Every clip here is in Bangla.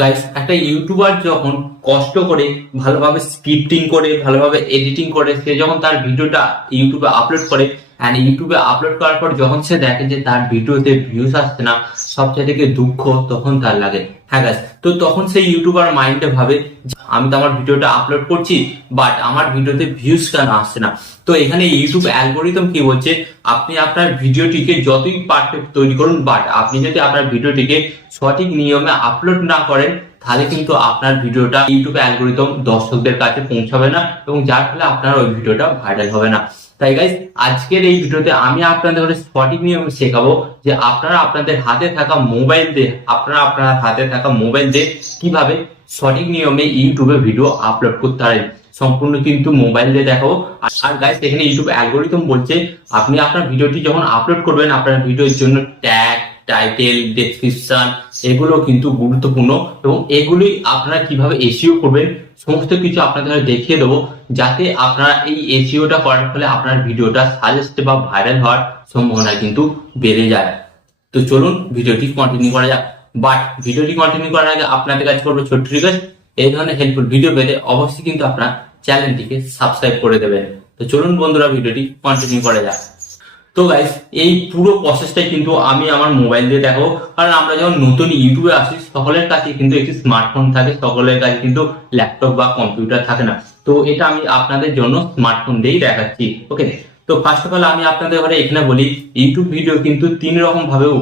গাইস, একটা ইউটিউবার যখন কষ্ট করে ভালোভাবে স্ক্রিপ্টিং করে ভালোভাবে এডিটিং করে সে যখন তার ভিডিওটা ইউটিউবে আপলোড করে, এন্ড ইউটিউবে আপলোড করার পর যখন সে দেখে যে তার ভিডিওতে ভিউজ আসছে না, সবচেয়ে থেকে দুঃখ তখন তার লাগে। হ্যাঁ গাইস, তো তখন সেই ইউটিউবার মাইন্ডে ভাবে যে আমি তো আমার ভিডিওটা আপলোড করছি, বাট আমার ভিডিওতে ভিউজ কেন আসছে না। তো এখানে ইউটিউব অ্যালগোরিদম কি বলছে, আপনি আপনার ভিডিওটিকে যতই পারফেক্ট তৈরি করুন, বাট আপনি যদি আপনার ভিডিওটিকে সঠিক নিয়মে আপলোড না করেন, তাহলে কিন্তু আপনার ভিডিওটা ইউটিউব অ্যালগোরিদম দর্শকদের কাছে পৌঁছাবে না, এবং যার ফলে আপনার ওই ভিডিওটা ভাইরাল হবে না। তাই গাইস, আজকের এই ভিডিওতে আমি আপনাদের সঠিক নিয়ম শেখাবো যে আপনারা আপনাদের হাতে থাকা মোবাইল দিয়ে কিভাবে সঠিক নিয়মে ইউটিউবে ভিডিও আপলোড করতে পারেন। সম্পূর্ণ কিন্তু মোবাইল দিয়ে দেখাবো। আর গাইস, এখানে ইউটিউব অ্যালগোরিদম বলছে আপনি আপনার ভিডিওটি যখন আপলোড করবেন, আপনার ভিডিওর জন্য ট্যাগ, টাইটেল, ডেসক্রিপশন এগুলো কিন্তু গুরুত্বপূর্ণ, এবং এগুলোই আপনারা কিভাবে এসইও করবেন সমস্ত কিছু আপনাদের দেখিয়ে দেবো, যাতে আপনারা এই এসইওটা করার ফলে আপনার ভিডিওটা সাজেস্ট বা ভাইরাল হওয়ার সম্ভাবনা কিন্তু বেড়ে যায়। তো চলুন ভিডিওটি কন্টিনিউ করা যাক। বাট ভিডিওটি কন্টিনিউ করার আগে আপনাদের কাছে করবো ছোট্ট রিকোয়েস্ট, এই ধরনের হেল্পফুল ভিডিও পেতে অবশ্যই কিন্তু আপনার চ্যানেলটিকে সাবস্ক্রাইব করে দেবেন। তো চলুন বন্ধুরা, ভিডিওটি কন্টিনিউ করা যাক। তো গাইস, এই পুরো প্রসেসটাই কিন্তু আমি আমার মোবাইল দিয়ে দেখাবো, কারণ আমরা যখন নতুন ইউটিউবে আসি সকলের কাছে কিন্তু একটি স্মার্টফোন থাকে, সকলের কাছে কিন্তু ল্যাপটপ বা কম্পিউটার থাকে না। তো এটা আমি আপনাদের জন্য স্মার্টফোন দিয়েই দেখাচ্ছি। ওকে, তো ফার্স্ট অফ অল আমি আপনাদের ঘরে এখানে বলি, ইউটিউব ভিডিও কিন্তু 3 রকম ভাবেও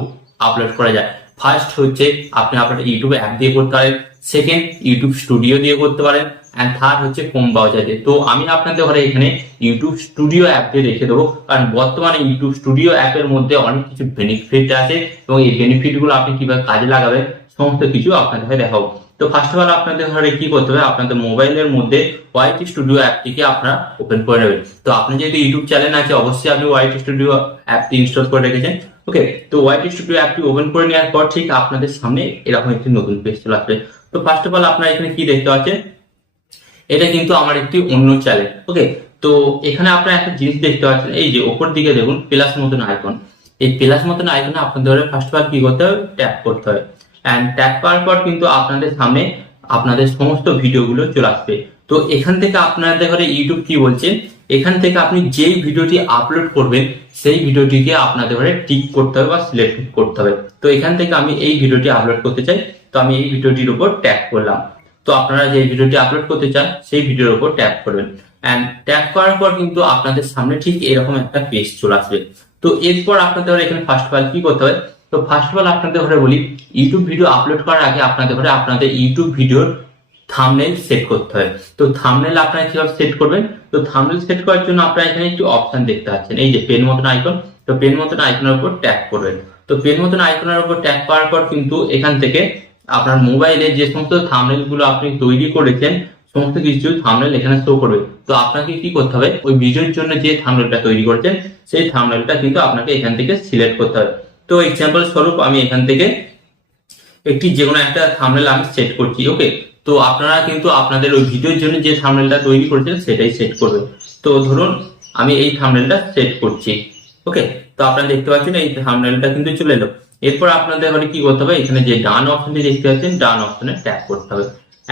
আপলোড করা যায়। ফার্স্ট হচ্ছে আপনি আপনার ইউটিউব অ্যাপ দিয়ে করতে পারেন, সেকেন্ড ইউটিউব স্টুডিও দিয়ে করতে পারেন, এন্ড থার্ড হচ্ছে হোম ব্রাউজার দিয়ে। তো আমি আপনাদের ঘরে এখানে ইউটিউব স্টুডিও অ্যাপ দিয়ে রেখে দেবো, কারণ বর্তমানে ইউটিউব স্টুডিও অ্যাপের মধ্যে অনেক কিছু বেনিফিট আছে, এবং এই বেনিফিট গুলো আপনি কিভাবে কাজে লাগাবেন সমস্ত কিছু আপনাদের দেখাবো। তো ফার্স্ট অফ অল আপনাদের ঘরে কি করতে হবে, আপনাদের মোবাইলের মধ্যে ওয়াইটি স্টুডিও অ্যাপটিকে আপনারা ওপেন করে নেবেন। তো আপনি যেহেতু ইউটিউব চ্যানেল আছে, অবশ্যই আপনি ওয়াইটি স্টুডিও অ্যাপটি ইনস্টল করে রেখেছেন। ওকে, তো ওয়াইটি স্টুডিও অ্যাপটি ওপেন করে নেওয়ার পর ঠিক আপনাদের সামনে এরকম একটি নতুন পেজ চলে আসবে। তো ফার্স্ট অফ অল আপনারা এখানে কি দেখতে পাচ্ছেন, এটা কিন্তু আমার একটি অন্য চ্যানেল। ওকে, তো এখানে আপনারা একটা জিনিস দেখতে পাচ্ছেন, এই যে উপর দিকে দেখুন প্লাস মতন আইকন, এই প্লাস মতন আইকনে আপনাদের ফার্স্ট অফ অল কি করতে হবে, ট্যাপ করতে হবে। এন্ড ট্যাপ করার পর কিন্তু আপনাদের সামনে আপনাদের সমস্ত ভিডিওগুলো চলে আসবে। তো এখান থেকে আপনাদের ঘরে ইউটিউব কি বলছে, এখান থেকে আপনি যেই ভিডিওটি আপলোড করবেন সেই ভিডিওটিকে আপনাদের ঘরে টিক করতে হবে বা সিলেক্ট করতে হবে। তো এখান থেকে আমি এই ভিডিওটি আপলোড করতে চাই, তো আমি এই ভিডিওটির উপর ট্যাপ করলাম। তো আপনারা যে ভিডিওটি আপলোড করতে চান সেই ভিডিওর উপর ট্যাপ করবেন, এন্ড ট্যাপ করার পর কিন্তু আপনাদের সামনে ঠিক এরকম একটা পেজ চলে আসবে। তো এরপর আপনাদের এখানে ফার্স্ট অফ অল কি করতে হবে, তো ফার্স্ট অফ অল আপনাদের ঘরে বলি, ইউটিউব ভিডিও আপলোড করার আগে আপনাদের ঘরে আপনাদের ইউটিউব ভিডিওর থাম্বনেল সেট করতে হয়। তো থাম্বনেল আপনারা কিভাবে সেট করবেন, তো থাম্বনেল সেট করার জন্য আপনারা এখানে একটি অপশন দেখতে পাচ্ছেন, এই যে পেন মতন আইকন। তো পেন মতন আইকনের উপর ট্যাপ করবেন। তো পেন মতন আইকনের উপর ট্যাপ করার পর কিন্তু এখান থেকে আপনার মোবাইলে যে সমস্ত থাম্বনেল গুলো আপনি তৈরি করেছেন সমস্ত কিছু থাম্বনেল এখানে শো করবে। তো আপনাকে কি করতে হবে, ওই ভিডিওর জন্য যে থাম্বনেলটা তৈরি করেছেন সেই থাম্বনেলটা কিন্তু আপনাকে এখান থেকে সিলেক্ট করতে হবে। তো এক্সাম্পল স্বরূপ আমি এখান থেকে একটি যে কোনো একটা থাম্বনেল আমি সেট করছি। ওকে, তো আপনারা কিন্তু আপনাদের ওই ভিডিওর জন্য যে থাম্বনেলটা তৈরি করেছেন সেটাই সেট করবেন। তো ধরুন আমি এই থাম্বনেলটা সেট করছি। ওকে, তো আপনারা দেখতে পাচ্ছেন এই থাম্বনেলটা কিন্তু চলে এলো। এরপর আপনাদের এখানে কি করতে হবে, এখানে যে ডান অপশনটি দেখতে পাচ্ছেন ডান অপশনে ট্যাপ করতে হবে,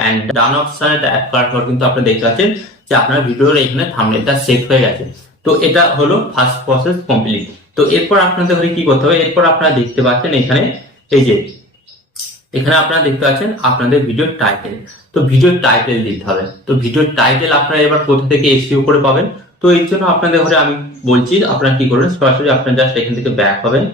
এন্ড ডান অপশনে ট্যাপ করার পর কিন্তু আপনারা দেখতে পাচ্ছেন যে আপনার ভিডিওর এখানে থাম্বনেলটা সেট হয়ে গেছে। তো এটা হলো ফার্স্ট প্রসেস কমপ্লিট। তো এরপর আপনাদের এখানে কি করতে হবে, এরপর আপনারা দেখতে পাচ্ছেন এখানে এই যে এখানে আপনারা দেখতে পাচ্ছেন আপনাদের ভিডিওর টাইটেল। তো ভিডিওর টাইটেল দিতে হবে। তো ভিডিওর টাইটেল আপনারা এবার কোথা থেকে এসইও করে পাবেন, তো এর জন্য আপনাদের ঘরে আমি বলছি আপনারা কি করবেন, সরাসরি আপনারা জাস্ট এখান থেকে ব্যাক হবেন।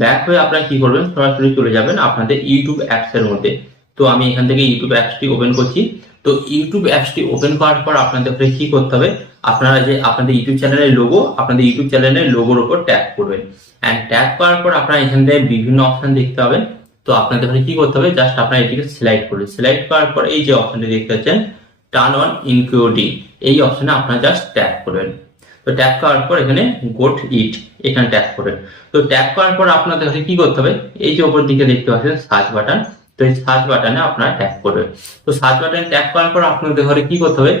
ব্যাক হয়ে আপনারা কি করবেন, সরাসরি চলে যাবেন আপনাদের ইউটিউব অ্যাপস এর মধ্যে। তো আমি এখান থেকে ইউটিউব অ্যাপসটি ওপেন করছি। তো ইউটিউব অ্যাপসটি ওপেন করার পর আপনাদের ঘরে কি করতে হবে, আপনারা যে আপনাদের ইউটিউব চ্যানেলের লোগো, আপনাদের ইউটিউব চ্যানেলের লোগোর উপর ট্যাপ করবেন, এন্ড ট্যাপ করার পর আপনারা এখান থেকে বিভিন্ন অপশন দেখতে পাবেন। তো আপনাদের কি করতে হবে, জাস্ট আপনারা এটিকে সিলেক্ট করবেন। সিলেক্ট করার পর এই যে অপশনটি দেখতে পাচ্ছেন টার্ন অন ইনকোডিং, এই অপশনে আপনারা জাস্ট ট্যাপ করবেন। তো ট্যাপ করার পর এখানে গোট ইট এখানে ট্যাপ করবেন। তো ট্যাপ করার পর আপনাদের কি করতে হবে, এই যে উপর দিকে দেখতে পাচ্ছেন সার্চ বাটন, তো এই সার্চ বাটনে আপনারা ট্যাপ করবেন। তো সার্চ বাটনে ট্যাপ করার পর আপনাদের ঘরে কি করতে হবে,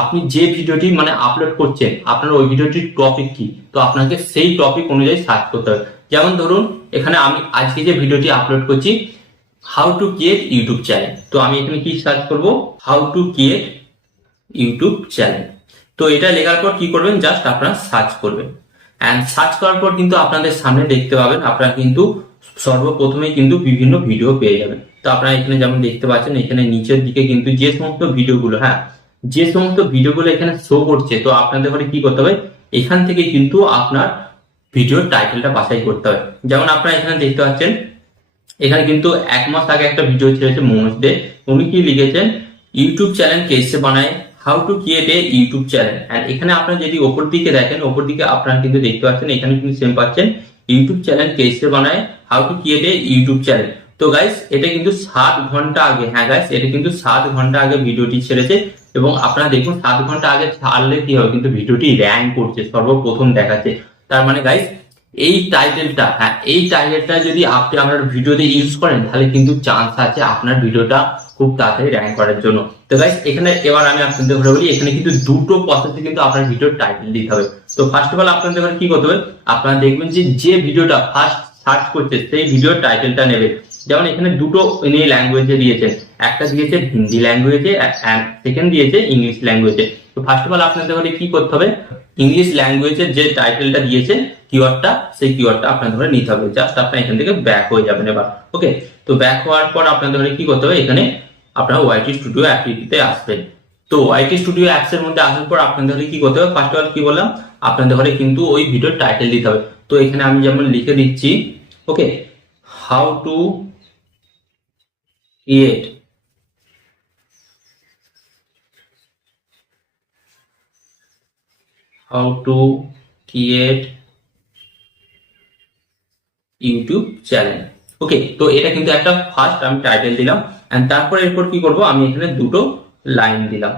আপনি যে ভিডিওটি মানে আপলোড করছেন আপনার ওই ভিডিওটির টপিক কি, তো আপনাকে সেই টপিক অনুযায়ী সার্চ করতে হবে। যেমন ধরুন এখানে আমি আজকে যে ভিডিওটি আপলোড করছি how to create YouTube channel. তো আমি এখানে কি সার্চ করব, how to create YouTube channel. তো এটা লেখার পর কি করবেন, জাস্ট আপনারা সার্চ করবেন। অ্যান্ড সার্চ করার পর কিন্তু আপনাদের সামনে দেখতে পাবেন, আপনারা কিন্তু সর্বপ্রথমে কিন্তু বিভিন্ন ভিডিও পেয়ে যাবেন। তো আপনারা এখানে যেমন দেখতে পাচ্ছেন, এখানে নিচের দিকে কিন্তু যে সমস্ত ভিডিওগুলো, যে সমস্ত ভিডিওগুলো এখানে শো করছে, তো আপনাদের ঘরে কি করতে হবে, এখান থেকে কিন্তু আপনার ভিডিওর টাইটেলটা বাছাই করতে হবে। যেমন আপনারা এখানে দেখতে পাচ্ছেন, এখানে কিন্তু 1 মাস আগে একটা ভিডিও ছেড়েছে মনোজ দে। উনি কি লিখেছেন, ইউটিউব চ্যানেল কেসে বানায়, how to create a YouTube channel. And এখানে আপনারা যদি ওপর দিকে দেখেন, ওপর দিকে আপনারা কিন্তু দেখতে পাচ্ছেন, এখানে কিন্তু সেম পাচ্ছেন, ইউটিউব চ্যানেল কেসে বানায়, how to create a YouTube channel. তো গাইস এটা কিন্তু 7 ঘন্টা আগে, গাইস এটা কিন্তু 7 ঘন্টা আগে ভিডিওটি ছেড়েছে। এবং আপনারা দেখুন 7 ঘন্টা আগে ছাড়লে কি হবে, কিন্তু ভিডিওটি র্যাঙ্ক করছে, সর্বপ্রথম দেখাচ্ছে। তার মানে গাইস এই টাইটেলটা, এই টাইটেলটা যদি আপনি আপনার ভিডিওতে ইউজ করেন, তাহলে কিন্তু চান্স আছে আপনার ভিডিওটা খুব তাড়াতাড়ি র্যাঙ্ক করার জন্য। তো গাইস এখানে এবার আমি আপনাদের ঘরে বলি, এখানে কিন্তু দুটো প্রসেসে কিন্তু আপনার ভিডিওর টাইটেল দিতে হবে। তো ফার্স্ট অফ অল আপনাদের ঘরে কি করতে হবে, আপনারা দেখবেন যে ভিডিওটা ফার্স্ট সার্চ করছে সেই ভিডিওর টাইটেলটা নেবে। যেমন এখানে দুটো ল্যাঙ্গুয়েজে দিয়েছে, একটা দিয়েছে হিন্দি ল্যাঙ্গুয়েজে, সেকেন্ড দিয়েছে ইংলিশ ল্যাঙ্গুয়েজে। তো ফার্স্ট অফ অল আপনাদের ঘরে কি করতে হবে, ইংলিশ ল্যাঙ্গুয়েজের যে টাইটেলটা দিয়েছে কিওয়ার্ডটা, সেই কিওয়ার্ডটা আপনাদের ধরে নিতে হবে। জাস্ট আপনারা এখান থেকে ব্যাক হয়ে যাবেন এবার। ওকে, তো ব্যাক হওয়ার পর আপনাদের ধরে কি করতে হবে, এখানে আপনারা ওয়াইটি স্টুডিও অ্যাপটিতে আসবেন। তো ওয়াইটি স্টুডিও অ্যাপস এর মধ্যে আসার পর আপনাদের ধরে কি করতে হবে, ফার্স্ট অফ অল কি বললাম, আপনাদের ধরে কিন্তু ওই ভিডিওর টাইটেল দিতে হবে। তো এখানে আমি যেমন লিখে দিচ্ছি, okay, how to create YouTube channel. Okay, তো এটা কিন্তু একটা ফার্স্ট আমি টাইটেল দিলাম। এন্ড তারপর এরপর কি করব, আমি এখানে দুটো লাইন দিলাম।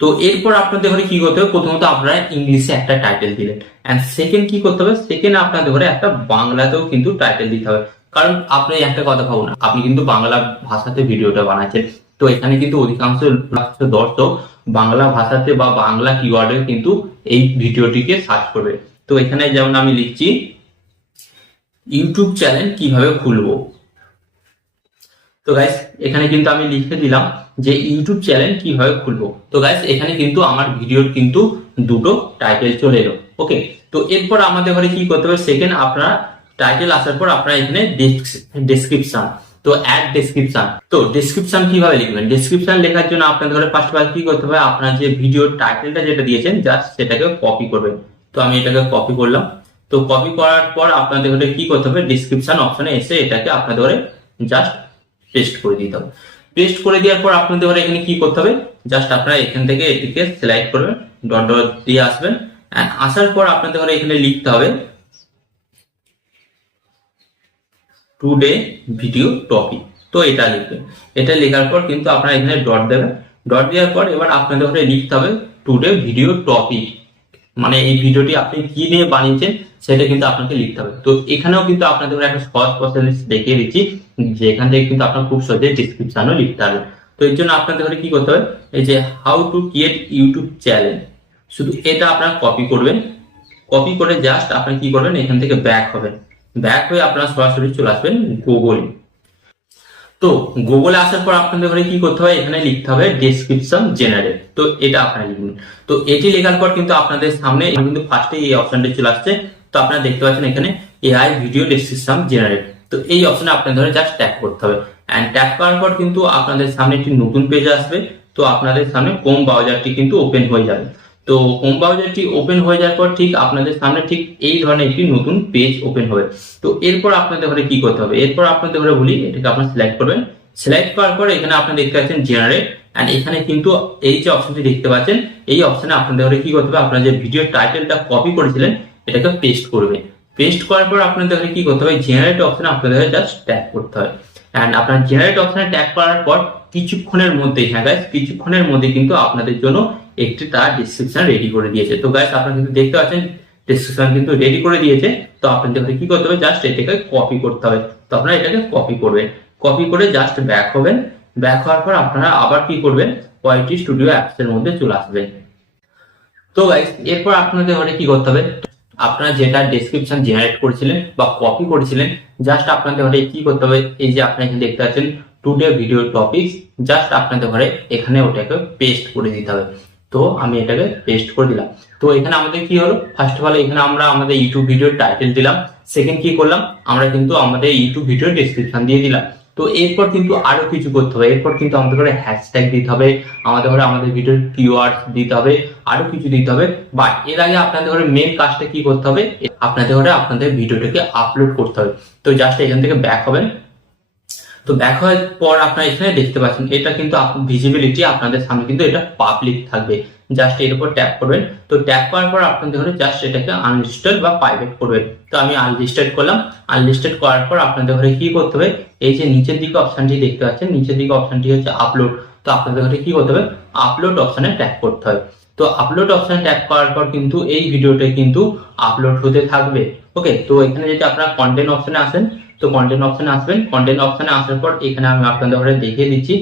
তো এরপর আপনাদের ঘরে কি করতে হবে, প্রথমত আপনারা ইংলিশে একটা টাইটেল দিলেন। এন্ড সেকেন্ড কি করতে হবে, সেকেন্ড আপনাদের ঘরে একটা বাংলাতেও কিন্তু টাইটেল দিতে হবে। কারণ আপনি একটা কথা ভাবুন, আপনি কিন্তু বাংলা ভাষাতে ভিডিওটা বানাচ্ছেন। তো এখানে কিন্তু অধিকাংশ দর্শক বাংলা ভাষাতে বা বাংলা কিওয়ার্ডে কিন্তু এই ভিডিওটিকে সার্চ করবে। তো এখানে যেমন আমি লিখছি, ইউটিউব চ্যানেল কিভাবে খুলবো। তো গাইস এখানে কিন্তু আমি লিখে দিলাম যে ইউটিউব চ্যানেল কিভাবে খুলবো। তো গাইস এখানে কিন্তু আমার ভিডিওর কিন্তু দুটো টাইটেল চলে এলো। ওকে, তো এরপর আমাদের ঘরে কি করতে হবে, সেকেন্ড আপনারা টাইটেল আসার পর আপনারা এখানে ডেসক্রিপশন, তো অ্যাড ডেসক্রিপশন। তো ডেসক্রিপশন কিভাবে লিখবেন, ডেসক্রিপশন লেখার জন্য আপনাদের ঘরে ফার্স্ট কি করতে হবে, আপনার যে ভিডিওর টাইটেলটা যেটা দিয়েছেন জাস্ট সেটাকে কপি করবেন। তো আমি এটাকে কপি করলাম। তো কপি করার পর আপনাদের ঘরে কি করতে হবে, ডেসক্রিপশন অপশনে এসে এটাকে আপনাদের ঘরে জাস্ট পেস্ট করে দিতে হবে। পেস্ট করে দেওয়ার পর আপনাদের ঘরে এখানে কি করতে হবে, জাস্ট আপনারা এখান থেকে এটিকে সিলেক্ট করবেন, ডট ডট দিয়ে আসবেন। আসার পর আপনাদের ঘরে এখানে লিখতে হবে টুডে ভিডিও টপিক। তো এটা লিখবেন, এটা লেখার পর কিন্তু আপনারা এখানে ডট দেবেন। ডট দেওয়ার পর এবার আপনাদের ঘরে লিখতে হবে টুডে ভিডিও টপিক, মানে এই ভিডিওটি আপনি কি নিয়ে বানিয়েছেন সেটা কিন্তু আপনাকে লিখতে হবে। তো এখানেও কিন্তু আপনাদের একটা সহজ প্রসেস দেখিয়ে দিচ্ছি, যে এখান থেকে কিন্তু আপনার খুব সহজে ডিসক্রিপশনও লিখতে হবে। তো এর জন্য আপনাদের ঘরে কি করতে হবে, এই যে how to create YouTube channel, শুধু এটা আপনারা কপি করবেন। কপি করে জাস্ট আপনারা কি করবেন, এখান থেকে ব্যাক হবেন। ব্যাক হয়ে আপনারা সরাসরি চলে আসবেন গুগলে। তো গুগলে আসার পর আপনাদের ঘরে কি করতে হবে, এখানে লিখতে হবে ডেসক্রিপশন জেনারেট। তো এটা আপনারা লিখবেন। তো এটি লেখার পর কিন্তু আপনাদের সামনে কিন্তু ফার্স্টে এই অপশনটি চলে আসছে। তো আপনারা দেখতে পাচ্ছেন এখানে এআই ভিডিও ডেসক্রিপশন জেনারেট। তো এই অপশনে আপনাদের ধরে জাস্ট ট্যাপ করতে হবে। এন্ড ট্যাপ করার পর কিন্তু আপনাদের সামনে একটি নতুন পেজ আসবে। তো আপনাদের সামনে ক্রোম ব্রাউজারটি কিন্তু ওপেন হয়ে যাবে। তো ক্রোম ব্রাউজারটি ওপেন হয়ে যাওয়ার পর ঠিক আপনাদের সামনে ঠিক এই ধরনের একটি নতুন পেজ ওপেন হবে। তো এরপর আপনাদের ঘরে কি করতে হবে, এরপর আপনাদের ঘরে বলি, এটাকে আপনারা সিলেক্ট করবেন। সিলেক্ট করার পর এখানে আপনারা দেখতে পাচ্ছেন জেনারেট। এন্ড এখানে কিন্তু এই যে অপশনটি দেখতে পাচ্ছেন, এই অপশনে আপনাদের ঘরে কি করতে হবে, আপনারা যে ভিডিও টাইটেলটা কপি করেছিলেন এটাকে পেস্ট করবে। পেস্ট করার পর আপনাদের ঘরে কি করতে হবে, জেনারেট অপশনে আপনাদের জাস্ট ট্যাপ করতে হবে। এন্ড আপনার জেনারেট অপশনে ট্যাপ করার পর কিছুক্ষণের মধ্যে, কিছুক্ষণের মধ্যে কিন্তু আপনাদের জন্য একটি তার ডেসক্রিপশন রেডি করে দিয়েছে। তো গাইস আপনারা কিন্তু দেখতে পাচ্ছেন ডেসক্রিপশন কিন্তু রেডি করে দিয়েছে। তো আপনাদের কি করতে হবে, জাস্ট এটাকে কপি করতে হবে। তো আপনারা এটাকে কপি করবেন, কপি করে জাস্ট ব্যাক হবেন। ব্যাক হওয়ার পর আপনারা আবার কি করবেন, ওয়াইটি স্টুডিও অ্যাপস এর মধ্যে চলে আসবেন। তো গাইস এরপর আপনাদের ঘরে কি করতে হবে, আপনারা যেটা ডেসক্রিপশন জেনারেট করেছিলেন বা কপি করেছিলেন, জাস্ট আপনাদের ঘরে কি করতে হবে, এই যে আপনারা এখানে দেখতে পাচ্ছেন টুডে ভিডিও টপিকস, জাস্ট আপনাদের ঘরে এখানে ওটাকে পেস্ট করে দিতে হবে। তো আমি এটাকে পেস্ট করে দিলাম। তো এখানে আমাদের কি হলো, ফার্স্ট অফ অল এখানে আমরা আমাদের ইউটিউব ভিডিওর টাইটেল দিলাম, সেকেন্ড কি করলাম, আমরা কিন্তু আমাদের ইউটিউব ভিডিওর ডেসক্রিপশন দিয়ে দিলাম। তো এরপর কিন্তু আরো কিছু করতে হবে, এরপর কিন্তু আমাদের ঘরে হ্যাশট্যাগ দিতে হবে, আমাদের ঘরে আমাদের ভিডিওর কিওয়ার্ড দিতে হবে, আরো কিছু দিতে হবে। বাট এর আগে আপনাদের ঘরে মেন কাজটা কি করতে হবে, আপনাদের ঘরে আপনাদের ভিডিওটাকে আপলোড করতে হবে। তো জাস্ট এখান থেকে ব্যাক হবেন। তো ব্যাক হওয়ার পর আপনারা এখানে দেখতে পাচ্ছেন এটা কিন্তু ভিজিবিলিটি আপনাদের সামনে কিন্তু এটা পাবলিক থাকবে, জাস্ট এর উপর ট্যাপ করবেন। তো ট্যাপ করার পর আপনাদের ঘরে জাস্ট এটাকে আনলিস্টেড বা প্রাইভেট করবেন। তো আমি আনলিস্টেড করলাম। আনলিস্টেড করার পর আপনাদের ঘরে কি করতে হবে, এই যে নিচের দিকে অপশনটি দেখতে পাচ্ছেন, নিচের দিকে অপশনটি হচ্ছে আপলোড। তো আপনাদের ঘরে কি করতে হবে, আপলোড অপশনে ট্যাপ করতে হবে। তো আপলোড অপশনে ট্যাপ করার পর কিন্তু এই ভিডিওটা কিন্তু আপলোড হতে থাকবে। ওকে, তো এখানে যদি আপনারা কন্টেন্ট অপশনে আসেন, তো কন্টেন্ট অপশনে আসবেন। কন্টেন্ট অপশনে আসার পর এখানে আমি আপনাদের ঘরে দেখিয়ে দিচ্ছি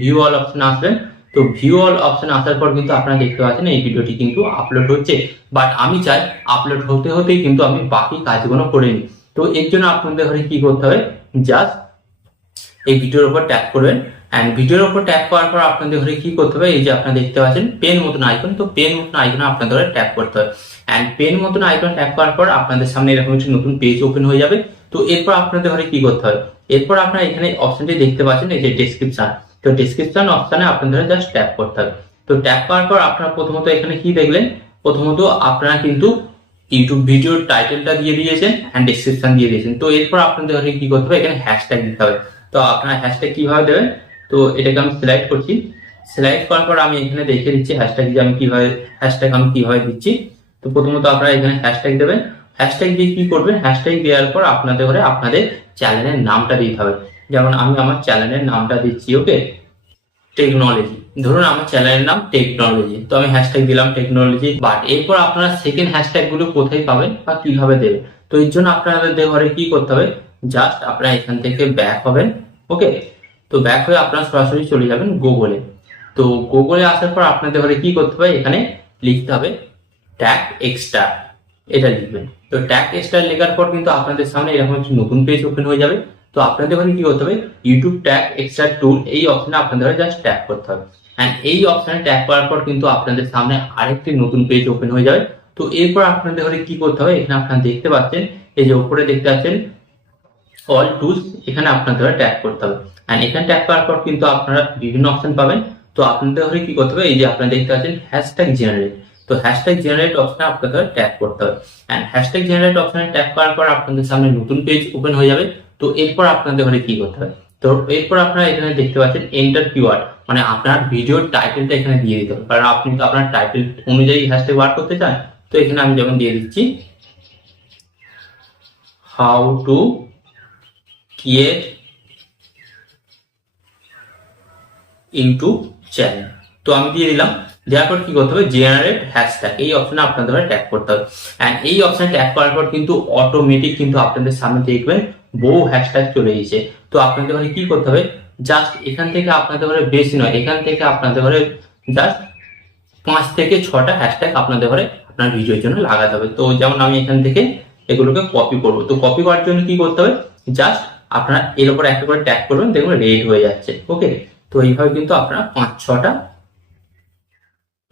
ভিউ অল অপশনে আসবেন। তো ভিউ অল অপশনে আসার পর কিন্তু আপনারা দেখতে পাচ্ছেন এই ভিডিওটি কিন্তু আপলোড হচ্ছে। বাট আমি চাই আপলোড হতে হতেই কিন্তু আমি বাকি কাজগুলো করে নিই। তো এর জন্য আপনাদের ঘরে কি করতে হবে, জাস্ট এই ভিডিওর উপর ট্যাপ করবেন। এন্ড ভিডিওর উপর ট্যাপ করার পর আপনাদের ঘরে কি করতে হবে, এই যে আপনারা দেখতে পাচ্ছেন পেন মতন আইকন, তো পেন মতন আইকনে আপনাদের ঘরে ট্যাপ করতে হবে। এন্ড পেন মতন আইকন ট্যাপ করার পর আপনাদের সামনে এরকম একটি নতুন পেজ ওপেন হয়ে যাবে। তো এরপর আপনাদের ঘরে কি করতে হবে, এরপর আপনারা এখানে অপশনটি দেখতে পাচ্ছেন এই যে ডেসক্রিপশন, তো ডেসক্রিপশন অপশনে আপনাদের জাস্ট ট্যাপ করতে হবে। তো ট্যাপ করার পর আপনারা প্রথমত এখানে কি দেখলেন, প্রথমত আপনারা কিন্তু ইউটিউব ভিডিওর টাইটেলটা দিয়ে দিয়েছেন এন্ড ডেসক্রিপশন দিয়ে দিয়েছেন। তো এরপর আপনাদের ঘরে কি করতে হবে, এখানে হ্যাশট্যাগ দিতে হবে। তো আপনারা হ্যাশট্যাগ কিভাবে দেবেন, তো এটাকে আমি সিলেক্ট করছি। সিলেক্ট করার পর আমি এখানে দেখিয়ে দিচ্ছি হ্যাশট্যাগ যে আমি কিভাবে দিচ্ছি। তো প্রথমত আপনারা এখানে হ্যাশট্যাগ দেবেন। হ্যাশট্যাগ দিয়ে কি করবেন, হ্যাশট্যাগ দেওয়ার পর আপনাদের ঘরে আপনাদের চ্যানেলের নামটা দিতে হবে। যেমন আমি আমার চ্যানেলের নামটা দিচ্ছি, ওকে, টেকনোলজি। ধরুন আমার চ্যানেলের নাম টেকনোলজি, তো আমি হ্যাশট্যাগ দিলাম টেকনোলজি। বাট এরপর আপনারা সেকেন্ড হ্যাশট্যাগ গুলো কোথায় পাবেন বা কিভাবে দেবেন, তো এর জন্য আপনাদের ঘরে কি করতে হবে, জাস্ট আপনারা এখান থেকে ব্যাক হবেন। ওকে, তো ব্যাক হয়ে আপনারা সরাসরি চলে যাবেন গুগলে। তো গুগলে আসার পর আপনাদের ঘরে কি করতে হবে, এখানে লিখতে হবে ট্যাগ এক্সট্রা, এটা লিখবেন। তো ট্যাগ এক্সট্রা লেখার পর কিন্তু আপনাদের সামনে এরকম একটি নতুন পেজ ওপেন হয়ে যাবে। তো আপনাদের ওখানে কি করতে হবে, ইউটিউব ট্যাগ এক্সট্রা টুল, এই অপশনে আপনাদের জাস্ট ট্যাপ করতে হবে। এন্ড এই অপশনে ট্যাপ করার পর কিন্তু আপনাদের সামনে আরেকটি নতুন পেজ ওপেন হয়ে যাবে। তো এরপর আপনাদের ঘরে কি করতে হবে, এখানে আপনারা দেখতে পাচ্ছেন এই যে উপরে দেখতে পাচ্ছেন অল টুলস, এখানে আপনাদের ট্যাপ করতে হবে। এন্ড এখানে ট্যাপ করার পর কিন্তু আপনারা বিভিন্ন অপশন পাবেন। তো আপনাদের ঘরে কি করতে হবে, এই যে আপনারা দেখতে পাচ্ছেন হ্যাশট্যাগ জেনারেট, তো হ্যাশট্যাগ জেনারেট অপশনে আপনাদের ট্যাপ করতে হবে। এন্ড হ্যাশট্যাগ জেনারেট অপশনে ট্যাপ করার পর আপনাদের সামনে নতুন পেজ ওপেন হয়ে যাবে। তো এরপর আপনাদের ঘরে কি করতে হবে, তো এরপর আপনারা এখানে দেখতে পাচ্ছেন এন্টার কিওয়ার্ড, মানে আপনার ভিডিওর টাইটেলটা এখানে দিয়ে দিতে হবে, কারণ আপনি তো আপনার টাইটেল অনুযায়ী হ্যাশট্যাগ ওয়ার্ড করতে চান। তো এখানে আমি যেমন দিয়ে দিচ্ছি how to create YouTube channel, তো আমি দিয়ে দিলাম। দেওয়ার পর কি করতে হবে, জেনারেট হ্যাশট্যাগ, এই অপশনে আপনাদের ট্যাপ করতে হবে। এন্ড এই অপশনে ট্যাপ করার পর কিন্তু অটোমেটিক কিন্তু আপনাদের সামনে দেখবেন বহু হ্যাশট্যাগ চলে এসেছে। তো আপনাদের ঘরে কি করতে হবে, জাস্ট এখান থেকে আপনাদের ঘরে বেশি নয়, এখান থেকে আপনাদের ঘরে জাস্ট 5 থেকে 6টা হ্যাশট্যাগ আপনাদের ঘরে আপনার ভিডিওর জন্য লাগাতে হবে। তো যেমন আমি এখান থেকে এগুলোকে কপি করব। তো কপি করার জন্য কি করতে হবে, জাস্ট আপনারা এর উপর একটা করে ট্যাপ করবেন, দেখবেন রেড হয়ে যাচ্ছে। ওকে, তো এইভাবে কিন্তু আপনারা 5-6টা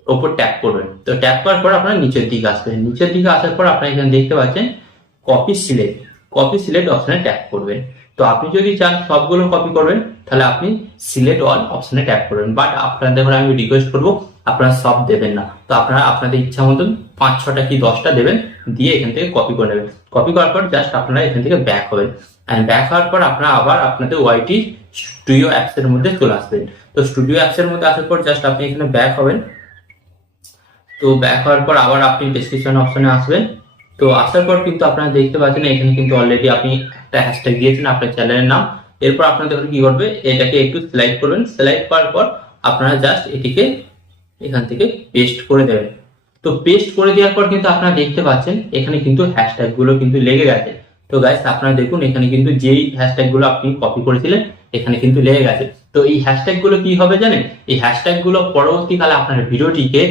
ওপর ট্যাপ করবেন। তো ট্যাপ করার পর আপনারা নিচের দিকে আসবেন। নিচের দিকে আসার পর আপনারা এখানে দেখতে পাচ্ছেন কপি সিলেক্ট অপশনে ট্যাপ করবেন। তো আপনি যদি চান সবগুলো কপি করবেন, তাহলে আপনি সিলেক্ট অল অপশনে ট্যাপ করবেন। বাট আপনাদের ঘরে আমি রিকোয়েস্ট করবো আপনারা সব দেবেন না, তো আপনারা আপনাদের ইচ্ছা মতন 5-6টা কি 10টা দেবেন, দিয়ে এখান থেকে কপি করে নেবেন। কপি করার পর জাস্ট আপনারা এখান থেকে ব্যাক হবেন। এন্ড ব্যাক হওয়ার পর আপনারা আবার আপনাদের ওয়াইটি স্টুডিও অ্যাপস এর মধ্যে চলে আসবেন। তো স্টুডিও অ্যাপস এর মধ্যে আসার পর জাস্ট আপনি এখানে ব্যাক হবেন। তো ব্যাক হওয়ার পর আবার আপনি ডেসক্রিপশন অপশনে আসবেন। তো আসার পর কিন্তু আপনারা দেখতে পাচ্ছেন এখানে কিন্তু অলরেডি আপনি একটা হ্যাশট্যাগ দিয়েছেন আপনার চ্যানেলের নাম। এরপর আপনাদের কি করবে, এটাকে একটু সিলেক্ট করবেন। সিলেক্ট করার পর আপনারা জাস্ট এটিকে এখান থেকে পেস্ট করে দেবেন। তো পেস্ট করে দেওয়ার পর কিন্তু আপনারা দেখতে পাচ্ছেন এখানে কিন্তু হ্যাশট্যাগ গুলো কিন্তু লেগে গেছে। তো গাইস আপনারা দেখুন এখানে কিন্তু যেই হ্যাশট্যাগ গুলো আপনি কপি করেছিলেন এখানে কিন্তু লেগে গেছে। তো এই হ্যাশট্যাগ গুলো কি হবে জানেন, এই হ্যাশট্যাগ গুলো পরবর্তীকালে আপনার ভিডিওটিকে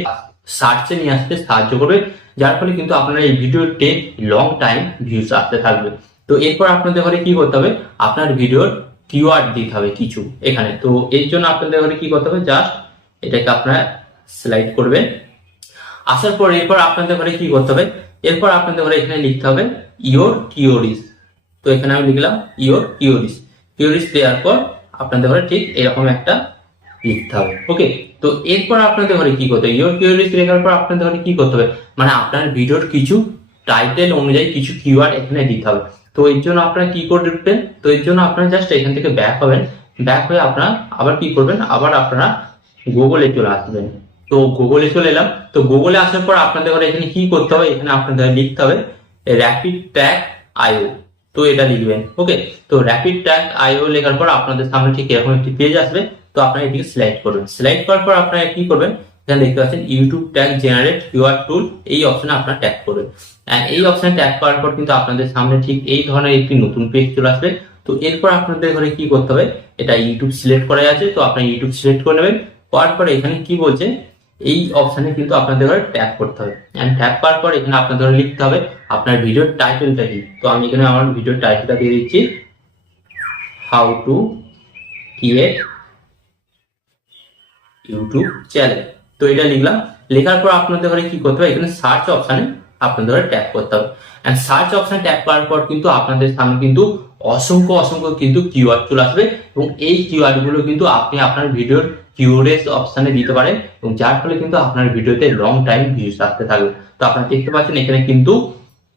সার্চে নিয়ে আসতে সাহায্য করবে, যার ফলে কিন্তু আপনার এই ভিডিওতে লং টাইম ভিউজ আসতে থাকবে। তো এরপর আপনাদের ঘরে কি করতে হবে, আপনার ভিডিওর কিওয়ার্ড দিতে হবে কিছু এখানে। তো এর জন্য আপনাদের ঘরে কি করতে হবে, জাস্ট এটাকে আপনারা স্লাইড করবেন। আসার পর এরপর আপনাদের ঘরে কি করতে হবে, এরপর আপনাদের ঘরে এখানে লিখতে হবে ইওর কিওরিজ। তো এখানে আমি লিখলাম ইওর কিওরিজ। কিওরিজ দেওয়ার পর আপনাদের ঘরে ঠিক এরকম একটা লিখতে হবে। ওকে, তো এরপর আপনাদের ঘরে কি করতে হবে, ইওর কিওরিজ লেখার পর আপনাদের ঘরে কি করতে হবে, মানে আপনার ভিডিওর কিছু টাইটেল অনুযায়ী কিছু কিওয়ার্ড এখানে দিতে হবে। তো এর জন্য আপনারা কি করবেন, তো এর জন্য আপনারা জাস্ট এখান থেকে ব্যাক হবেন। ব্যাক হয়ে আপনারা আবার কি করবেন, আবার আপনারা গুগলে চলে আসবেন। তো গুগলে চলে এলাম। তো গুগলে আসার পর আপনাদের ঘরে এখানে কি করতে হবে, এখানে আপনাদের লিখতে হবে র্যাপিড ট্যাগ আইও। তো এটা লিখবেন। ওকে, তো র্যাপিড ট্যাগ আইও লেখার পর আপনাদের সামনে ঠিক এরকম একটি পেজ আসবে। তো আপনারা এটিকে সিলেক্ট করবেন। সিলেক্ট করার পর আপনারা কি করবেন, এখানে দেখতে পাচ্ছেন ইউটিউব ট্যাগ জেনারেট কিওয়ার্ড টুল, এই অপশনে আপনারা ট্যাগ করবেন। এন্ড এই অপশনে ট্যাগ করার পর কিন্তু আপনাদের সামনে ঠিক এই ধরনের একটি নতুন পেজ চলে আসবে। তো এরপর আপনাদের ঘরে কি করতে হবে, এটা ইউটিউব সিলেক্ট করা আছে, তো আপনারা ইউটিউব সিলেক্ট করে নেবেন। করার পরে এখানে কি বলছে, এই অপশনে কিন্তু আপনাদের ঘরে ট্যাগ করতে হবে। এন্ড ট্যাগ করার পর এখানে আপনাদের ঘরে লিখতে হবে আপনার ভিডিওর টাইটেলটা কি। তো আমি এখানে আমার ভিডিওর টাইটেলটা দিয়ে দিচ্ছি, how to create YouTube channel. তো এটা লিখলাম। লেখার পর আপনাদের ঘরে কি করতে হবে, এখানে সার্চ অপশনে আপনাদের ঘরে ট্যাগ করতে হবে। এন্ড সার্চ অপশনে ট্যাগ করার পর কিন্তু আপনাদের সামনে কিন্তু অসংখ্য কিন্তু কিওয়ার্ড চলে আসবে, এবং এই কিওয়ার্ড গুলো কিন্তু আপনি আপনার ভিডিওর কিওয়ার্ডস অপশনে দিতে পারেন, এবং যার ফলে কিন্তু আপনার ভিডিওতে লং টাইম ভিউজ আসতে থাকবে। তো আপনারা দেখতে পাচ্ছেন এখানে কিন্তু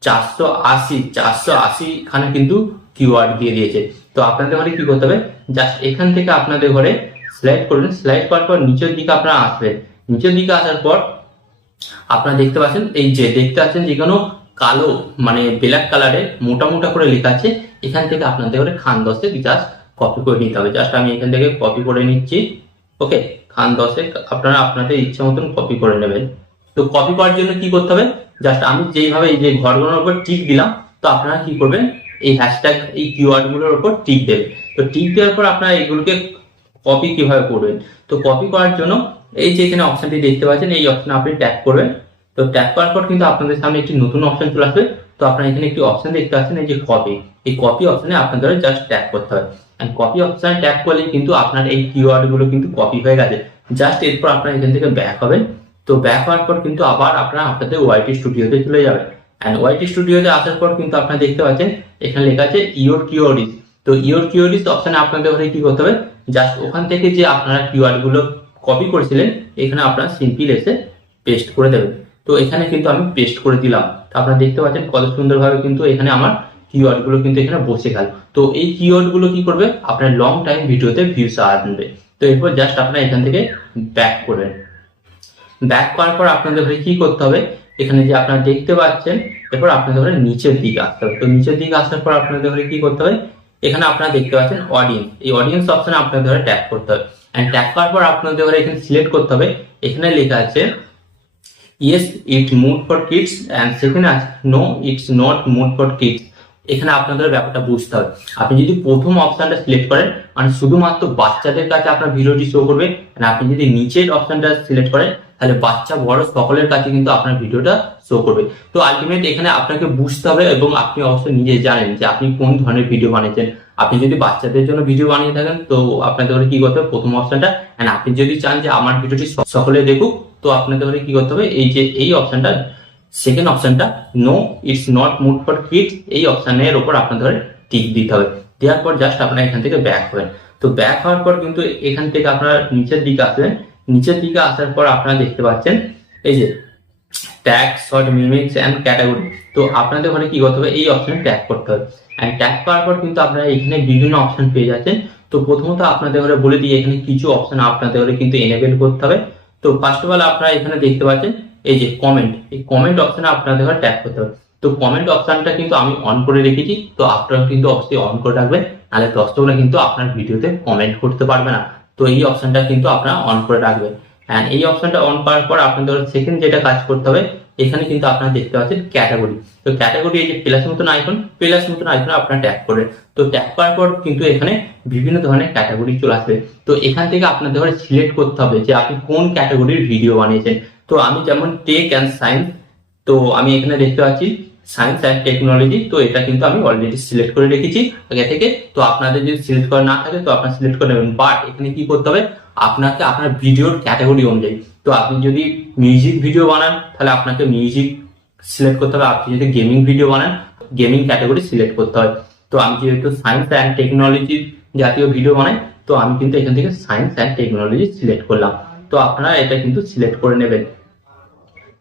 480 খানে কিন্তু কিওয়ার্ড দিয়ে দিয়েছে। তো আপনাদের ঘরে কি করতে হবে, জাস্ট এখান থেকে আপনাদের ঘরে স্লাইড করবেন। স্লাইড করার পর নিচের দিকে আপনারা আসবেন। নিচের দিকে আসার পর আপনারা দেখতে পাচ্ছেন, এই যে দেখতে পাচ্ছেন যে কোনো কালো মানে ব্ল্যাক কালারে মোটা করে লেখা আছে, এখান থেকে আপনাদের ঘরে খান 10 জাস্ট কপি করে নিতে হবে। জাস্ট আমি এখান থেকে কপি করে নিচ্ছি। ওকে, খান 10 আপনারা আপনাদের ইচ্ছা মতন কপি করে নেবেন। তো কপি করার জন্য কি করতে হবে, জাস্ট আমি যেইভাবে এই যে ঘরগুলোর উপর টিক দিলাম, তো আপনারা কি করবেন, এই হ্যাশট্যাগ এই কিওয়ার্ড গুলোর উপর টিক দেবেন। তো টিক দেওয়ার পর আপনারা এগুলোকে কপি কিভাবে করবেন, তো কপি করার জন্য এই যে এখানে অপশনটি দেখতে পাচ্ছেন, এই অপশনে আপনি ট্যাপ করবেন। তো ট্যাপ করার পর কিন্তু আপনাদের সামনে একটি নতুন অপশন চলে আসবে। তো আপনারা এখানে একটি অপশন দেখতে পাচ্ছেন, এই যে কপি, এই কপি অপশনে আপনাদের জাস্ট ট্যাপ করতে হবে। এন্ড কপি অপশনে ট্যাপ করলে কিন্তু আপনার এই কিওয়ার্ড গুলো কিন্তু কপি হয়ে গেছে। জাস্ট এরপর আপনারা এখান থেকে ব্যাক হবেন। তো ব্যাক হওয়ার পর কিন্তু আবার আপনারা আপনাদের ওয়াইটি স্টুডিওতে চলে যাবেন। এন্ড ওয়াইটি স্টুডিওতে আসার পর কিন্তু আপনারা দেখতে পাচ্ছেন এখানে লেখা আছে ইওর কিওয়ার্ডস। তো ইওর কিওয়ার্ডস অপশনে আপনাদের ঘরে কি করতে হবে, জাস্ট ওখান থেকে যে আপনারা কিওয়ার্ড গুলো কপি করেছিলেন এখানে আপনারা সিম্পল এসে পেস্ট করে দেবেন। তো এখানে কিন্তু আমি পেস্ট করে দিলাম। তো আপনারা দেখতে পাচ্ছেন কত সুন্দরভাবে কিন্তু এখানে আমার কিওয়ার্ড গুলো কিন্তু এখানে বসে গেল। তো এই কিওয়ার্ড গুলো কি করবে, আপনার লং টাইম ভিডিওতে ভিউজ আনবে। তো এরপর জাস্ট আপনারা এখান থেকে ব্যাক করবেন। ব্যাক করার পর আপনাদের ঘরে কি করতে হবে, এখানে যে আপনারা দেখতে পাচ্ছেন, এরপর আপনাদের ঘরে নিচের দিকে আসতে হবে। তো নিচের দিকে আসার পর আপনাদের ঘরে কি করতে হবে, এখানে আপনারা দেখতে পাচ্ছেন অডিয়েন্স, এই অডিয়েন্স অপশনে আপনাদের ঘরে ট্যাপ করতে হবে। এন্ড ট্যাপ করার পর আপনাদের ঘরে এখানে সিলেক্ট করতে হবে, এখানে লেখা আছে yes it made for kids, and সেখানে আছে no it's not made for kids. এখানে আপনাদের ব্যাপারটা বুঝতে হবে। আপনি যদি প্রথম অপশনটা সিলেক্ট করেন, মানে শুধুমাত্র বাচ্চাদের কাছে আপনার ভিডিওটি শো করবে। আপনি যদি নিচের অপশনটা সিলেক্ট করেন, তাহলে বাচ্চা বড় সকলের কাছে কিন্তু আপনার ভিডিওটা শো করবে। তো আলটিমেট এখানে আপনাকে বুঝতে হবে, এবং আপনি অবশ্যই নিজে জানেন যে আপনি কোন ধরনের ভিডিও বানিয়েছেন। আপনি যদি বাচ্চাদের জন্য ভিডিও বানিয়ে থাকেন, তো আপনাদের কি করতে হবে, প্রথম অপশনটা। এন্ড আপনি যদি চান যে আমার ভিডিওটি সকলে দেখুক, তো আপনাদের কি করতে হবে, এই যে এই অপশনটা, সেকেন্ড অপশনটা no it's not made for kids, এই অপশনের উপর আপনাদের টিক দিতে হবে। দেওয়ার পর জাস্ট আপনারা এখান থেকে ব্যাক হবেন। তো ব্যাক হওয়ার পর কিন্তু এখান থেকে আপনারা নিচের দিকে আসবেন। নিচের দিকে আসার পর আপনারা দেখতে পাচ্ছেন এই যে tag, short, mimics and category. তো আপনাদের ঘরে কি করতে হবে, এই অপশনে ট্যাগ করতে হবে। এন্ড ট্যাগ করার পর কিন্তু আপনারা এখানে বিভিন্ন অপশন পেয়ে যাচ্ছেন। তো প্রথমত আপনাদের ঘরে বলে দিই, এখানে কিছু অপশন আপনাদের ঘরে কিন্তু এনেবল করতে হবে। তো ফার্স্ট অফ অল আপনারা এখানে দেখতে পাচ্ছেন এই যে কমেন্ট, এই কমেন্ট অপশনে আপনাদের ঘরে ট্যাগ করতে হবে। তো কমেন্ট অপশনটা কিন্তু আমি অন করে রেখেছি, তো আপনারা কিন্তু অবশ্যই অন করে রাখবেন, নাহলে দর্শকরা কিন্তু আপনার ভিডিওতে কমেন্ট করতে পারবে না। তো এই অপশনটা কিন্তু আপনারা অন করে রাখবেন। এন্ড এই অপশনটা অন করার পর আপনাদের সেকেন্ড যেটা কাজ করতে হবে, এখানে কিন্তু আপনারা দেখতে পাচ্ছেন ক্যাটাগরি। তো ক্যাটাগরি এই যে প্লাস মতন আইকন আপনারা ট্যাপ করবেন। তো ট্যাপ করার পর কিন্তু এখানে বিভিন্ন ধরনের ক্যাটাগরি চলে আসবে। তো এখান থেকে আপনাদের সিলেক্ট করতে হবে যে আপনি কোন ক্যাটাগরির ভিডিও বানিয়েছেন। তো তো আমি যেমন টেক অ্যান্ড সায়েন্স, তো আমি এখানে দেখতে পাচ্ছি সায়েন্স অ্যান্ড টেকনোলজি, তো এটা কিন্তু আমি অলরেডি সিলেক্ট করে রেখেছি আগে থেকে। তো আপনাদের যদি সিলেক্ট করা না থাকে তো আপনারা সিলেক্ট করে নেবেন। বাট এখানে কি করতে হবে, আপনাকে আপনার ভিডিওর ক্যাটাগরি অনুযায়ী, তো আপনি যদি মিউজিক ভিডিও বানান তাহলে আপনাকে মিউজিক সিলেক্ট করতে হবে, আপনি যদি গেমিং ভিডিও বানান গেমিং ক্যাটাগরি সিলেক্ট করতে হবে। তো আমি যেহেতু সায়েন্স অ্যান্ড টেকনোলজি জাতীয় ভিডিও বানাই, তো আমি কিন্তু এখান থেকে সায়েন্স অ্যান্ড টেকনোলজি সিলেক্ট করলাম। তো আপনারা এটা কিন্তু সিলেক্ট করে নেবেন।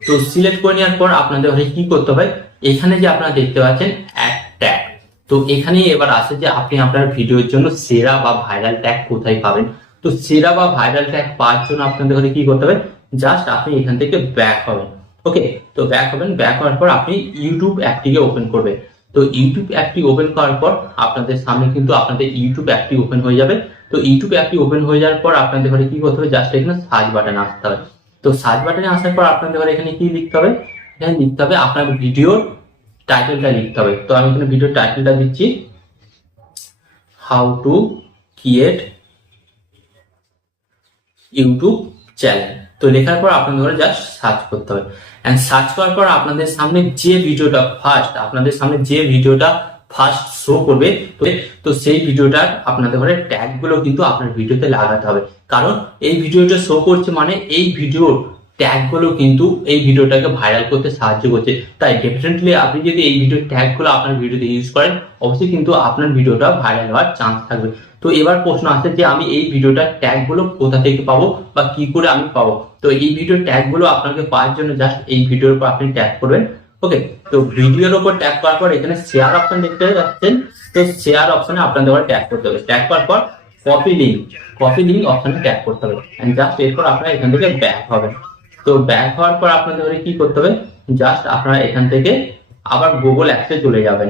তো সিলেক্ট করে নেওয়ার পর আপনাদের কি করতে হবে, এখানে যে আপনারা দেখতে পাচ্ছেন অ্যাড ট্যাগ, তো এখানে এবার আসে যে আপনি আপনার ভিডিওর জন্য সেরা বা ভাইরাল ট্যাগ কোথায় পাবেন। তো সেরা বা ভাইরাল ট্যাগ পাওয়ার জন্য আপনাদের কি করতে হবে, জাস্ট আপনি এখান থেকে ব্যাক হবেন। ওকে, তো ব্যাক হবেন, ব্যাক হওয়ার পর আপনি ইউটিউব অ্যাপটিকে ওপেন করবেন। তো ইউটিউব অ্যাপটি ওপেন করার পর আপনাদের সামনে কিন্তু আপনাদের ইউটিউব অ্যাপটি ওপেন হয়ে যাবে। তো ইউটিউব অ্যাপটি ওপেন হয়ে যাওয়ার পর আপনাদের কি করতে হবে, জাস্ট এখানে সার্চ বাটনে আসতে হবে। তো সার্চ বাটনে আসার পর আপনাদের এখানে কি লিখতে হবে, এখানে লিখতে হবে আপনার ভিডিওর টাইটেলটা লিখতে হবে। তো আমি এখানে ভিডিওর টাইটেলটা দিচ্ছি, how to create YouTube channel. তো লেখার পর আপনাদের জাস্ট সার্চ করতে হবে। এন্ড সার্চ করার পর আপনাদের সামনে যে ভিডিওটা ফার্স্ট শো করবে, তো সেই ভিডিওটার আপনাদের ট্যাগ গুলো কিন্তু আপনার ভিডিওতে লাগাতে হবে। কারণ এই ভিডিওটা শো করছে মানে এই ভিডিওর ট্যাগ গুলো কিন্তু এই ভিডিওটাকে ভাইরাল করতে সাহায্য করছে। তাই ডেফিনেটলি আপনি যদি এই ভিডিওর ট্যাগ গুলো আপনার ভিডিওতে ইউজ করেন, অবশ্যই কিন্তু আপনার ভিডিওটা ভাইরাল হওয়ার চান্স থাকবে। তো এবার প্রশ্ন আসছে যে আমি এই ভিডিওটার ট্যাগ গুলো কোথা থেকে পাবো বা কি করে আমি পাবো। তো এই ভিডিওর ট্যাগ গুলো আপনাকে পাওয়ার জন্য জাস্ট এই ভিডিওর উপর আপনি ট্যাগ করবেন। ওকে, তো ভিডিওর উপর ট্যাগ করার পর এখানে শেয়ার অপশন দেখতে পাচ্ছেন, তো শেয়ার অপশনে আপনাদের ট্যাগ করতে হবে। ট্যাগ করার পর কপি লিঙ্ক অপশনে ট্যাগ করতে হবে। এন্ড জাস্ট এরপর আপনারা এখান থেকে ব্যাক হবেন। তো ব্যাক হওয়ার পর আপনাদের কি করতে হবে, জাস্ট আপনারা এখান থেকে আবার গুগল অ্যাপসে চলে যাবেন।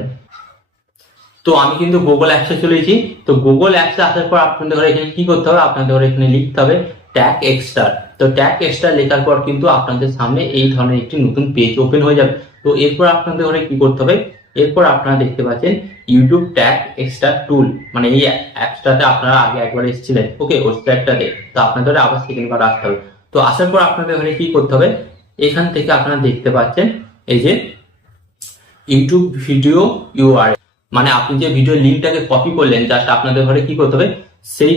তো আমি কিন্তু গুগল অ্যাপসে চলেছি। তো গুগল অ্যাপসে আসার পর আপনাদের এখানে কি করতে হবে, আপনাদের এখানে লিখতে হবে ট্যাগ এক্সট্রা। তো ট্যাগ এক্সট্রা লেখার পর কিন্তু আপনাদের সামনে এই ধরনের একটি নতুন পেজ ওপেন হয়ে যাবে। তো এরপর আপনাদের কি করতে হবে, এরপর আপনারা দেখতে পাচ্ছেন ইউটিউব ট্যাগ এক্সট্রা টুল, মানে এই অ্যাপসটাতে আপনারা আগে একবার এসেছিলেন, ওকে, ওয়েবসাইটটাতে। তো আপনাদের আবার সেকেন্ড বার আসতে হবে। তো আসার পর আপনাদের কি করতে হবে, এখান থেকে আপনারা দেখতে পাচ্ছেন এই যে ইউটিউব ভিডিও ইউআরএল, মানে আপনি যে ভিডিও লিঙ্কটাকে কপি করলেন, জাস্ট আপনাদের কি করতে হবে, সেই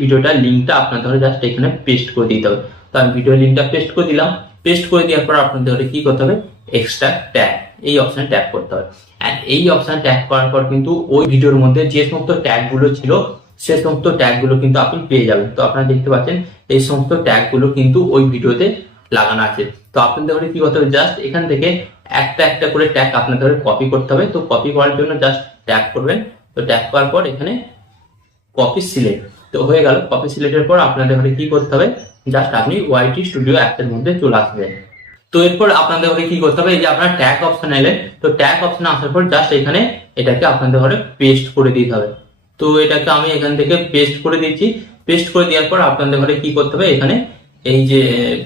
ভিডিওটার লিঙ্কটা আপনাদের জাস্ট এখানে পেস্ট করে দিতে হবে। তো আমি ভিডিও লিঙ্কটা পেস্ট করে দিলাম। পেস্ট করে দেওয়ার পর আপনাদের কি করতে হবে, এক্সট্রা ট্যাগ এই অপশনে ট্যাগ করতে হবে। এন্ড এই অপশনে ট্যাগ করার পর কিন্তু ওই ভিডিওর মধ্যে যে সমস্ত ট্যাগ গুলো ছিল সে সমস্ত ট্যাগ গুলো কিন্তু আপনি পেয়ে যাবেন। তো আপনারা দেখতে পাচ্ছেন এই সমস্ত ট্যাগ গুলো কিন্তু ওই ভিডিওতে লাগানো আছে। তো আপনাদের কি করতে হবে, জাস্ট এখান থেকে একটা একটা করে ট্যাগ আপনাদের কপি করতে হবে। তো কপি করার জন্য জাস্ট ট্যাগ করবেন। তো ট্যাগ করার পর এখানে কপি সিলেক্ট, তো হয়ে গেল। কপি সিলেক্টের পর আপনাদের কি করতে হবে, জাস্ট আপনি ওয়াইটি স্টুডিও অ্যাপের মধ্যে চলে আসবেন। তো এরপর আপনাদের কি করতে হবে, এই যে আপনার ট্যাগ অপশন এলেন, তো ট্যাগ অপশনে আসার পর জাস্ট এখানে এটাকে আপনাদের পেস্ট করে দিতে হবে। তো এটাকে আমি এখান থেকে পেস্ট করে দিচ্ছি। পেস্ট করে দেওয়ার পর আপনাদের কি করতে হবে, এখানে এই যে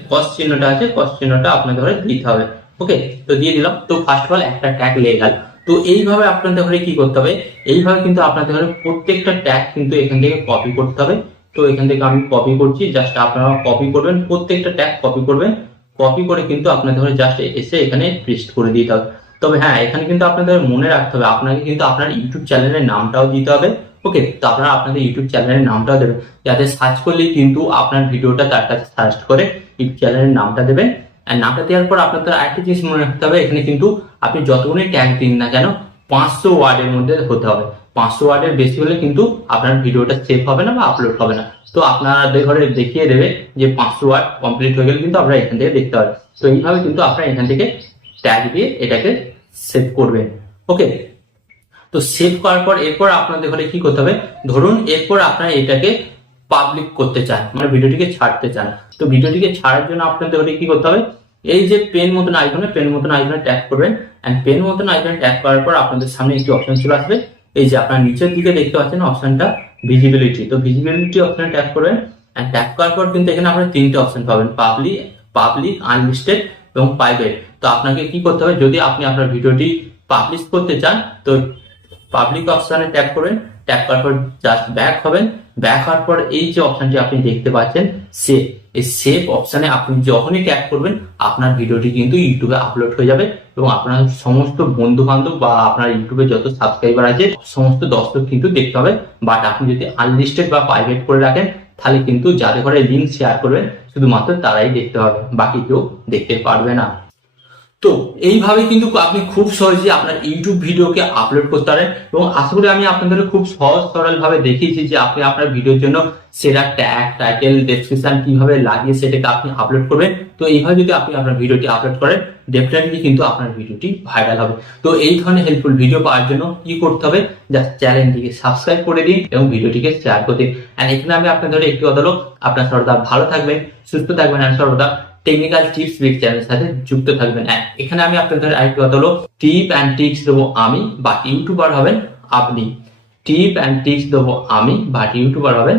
কস চিহ্নটা আছে, কস চিহ্নটা আপনাদের দিতে হবে। ওকে, তো দিয়ে দিলাম। তো ফার্স্ট অফ অল একটা ট্যাগ লেগে গেল। তো এইভাবে আপনাদের কি করতে হবে, এইভাবে কিন্তু আপনাদের প্রত্যেকটা ট্যাগ কিন্তু এখান থেকে কপি করতে হবে। তো এখান থেকে আমি কপি করছি, জাস্ট আপনারা কপি করবেন, প্রত্যেকটা ট্যাগ কপি করবেন। কপি করে কিন্তু আপনাদের জাস্ট এসে এখানে পেস্ট করে দিতে হবে। তবে হ্যাঁ, এখানে কিন্তু আপনাদের মনে রাখতে হবে, আপনাকে কিন্তু আপনার ইউটিউব চ্যানেলের নামটাও দিতে হবে। ওকে, তো আপনারা আপনাদের ইউটিউব চ্যানেলের নামটাও দেবেন, যাতে সার্চ করলেই কিন্তু আপনার ভিডিওটা তার কাছে সার্চ করে ইউটিউব চ্যানেলের নামটা দেবেন। আর নামটা দেওয়ার পর আপনাদের আরেকটা জিনিস মনে রাখতে হবে, এখানে কিন্তু আপনি যতগুলি ট্যাগ দিন না কেন 500 ওয়ার্ডের মধ্যে হতে হবে। 500 ওয়ার্ডের বেশি হলে কিন্তু আপনার ভিডিওটা সেভ হবে না বা আপলোড হবে না। তো আপনাদের দেখিয়ে দেবে যে 500 ওয়ার্ড কমপ্লিট হয়ে গেলে কিন্তু আপনারা এখান থেকে দেখতে পাবেন। তো এইভাবে কিন্তু আপনারা এখান থেকে ট্যাগ দিয়ে এটাকে সেভ করবেন। ওকে, তো সেভ করার পর এরপর আপনাদের কি করতে হবে, ধরুন এরপর আপনারা এটাকে পাবলিক করতে চান, মানে ভিডিওটিকে ছাড়তে চান। তো ভিডিওটিকে ছাড়ার জন্য আপনাদের কি করতে হবে, এই যে পেন মতন আইকনে ট্যাপ করবেন। এন্ড পেন মতন আইকনে ট্যাপ করার পর আপনাদের সামনে একটি অপশন চলে আসবে, এই যে আপনার নিচের দিকে দেখতে পাচ্ছেন অপশনটা ভিজিবিলিটি। তো ভিজিবিলিটি অপশনে ট্যাপ করবেন। এন্ড ট্যাপ করার পর কিন্তু এখানে আপনারা তিনটে অপশন পাবেন, পাবলিক, আনলিস্টেড এবং প্রাইভেট। তো আপনাকে কি করতে হবে, যদি আপনি আপনার ভিডিওটি পাবলিশ করতে চান তো পাবলিক অপশনে ট্যাপ করবেন। ট্যাপ করার পর জাস্ট ব্যাক হবেন। ব্যাক হওয়ার পর এই যে অপশনটি আপনি দেখতে পাচ্ছেন সেভ, এই সেভ অপশানে আপনি যখনই ট্যাপ করবেন আপনার ভিডিওটি কিন্তু ইউটিউবে আপলোড হয়ে যাবে এবং আপনার সমস্ত বন্ধু বান্ধব বা আপনার ইউটিউবে যত সাবস্ক্রাইবার আছে সমস্ত দর্শক কিন্তু দেখতে হবে। বাট আপনি যদি আনলিস্টেড বা প্রাইভেট করে রাখেন তাহলে কিন্তু যাদের ঘরে লিঙ্ক শেয়ার করবেন শুধুমাত্র তারাই দেখতে পাবে, বাকি কেউ দেখতে পারবে না। তো এইভাবে কিন্তু আপনি খুব সহজে আপনার ইউটিউব ভিডিওকে আপলোড করতে পারেন এবং আশা করি আমি আপনাদের খুব সহজ সরল ভাবে দেখিয়েছি যে আপনি আপনার ভিডিওর জন্য সেরা ট্যাগ, টাইটেল, ডেসক্রিপশন কিভাবে লাগিয়ে সেটাকে আপনি আপলোড করবেন। তো এইভাবে যদি আপনি আপনার ভিডিওটি আপলোড করেন ডেফিনেটলি কিন্তু আপনার ভিডিওটি ভাইরাল হবে। তো এই ধরনের হেল্পফুল ভিডিও পাওয়ার জন্য কি করতে হবে, জাস্ট চ্যানেলটিকে সাবস্ক্রাইব করে দিন এবং ভিডিওটিকে শেয়ার করে দিন। এন্ড এখানে আমি আপনাদের একটি কথা বলবো, আপনার সর্বদা ভালো থাকবেন, সুস্থ থাকবেন আর সর্বদা টেকনিক্যাল টিপস উইথ চ্যানেলের সাথে যুক্ত থাকবেন। এখানে আমি আপনাদের আরেকটি কথা হলো টিপ অ্যান্ড ট্রিক্স দেবো আমি, বাট ইউটিউবার হবেন আপনি। টিপ অ্যান্ড ট্রিক্স দেবো আমি, বাট ইউটিউবার হবেন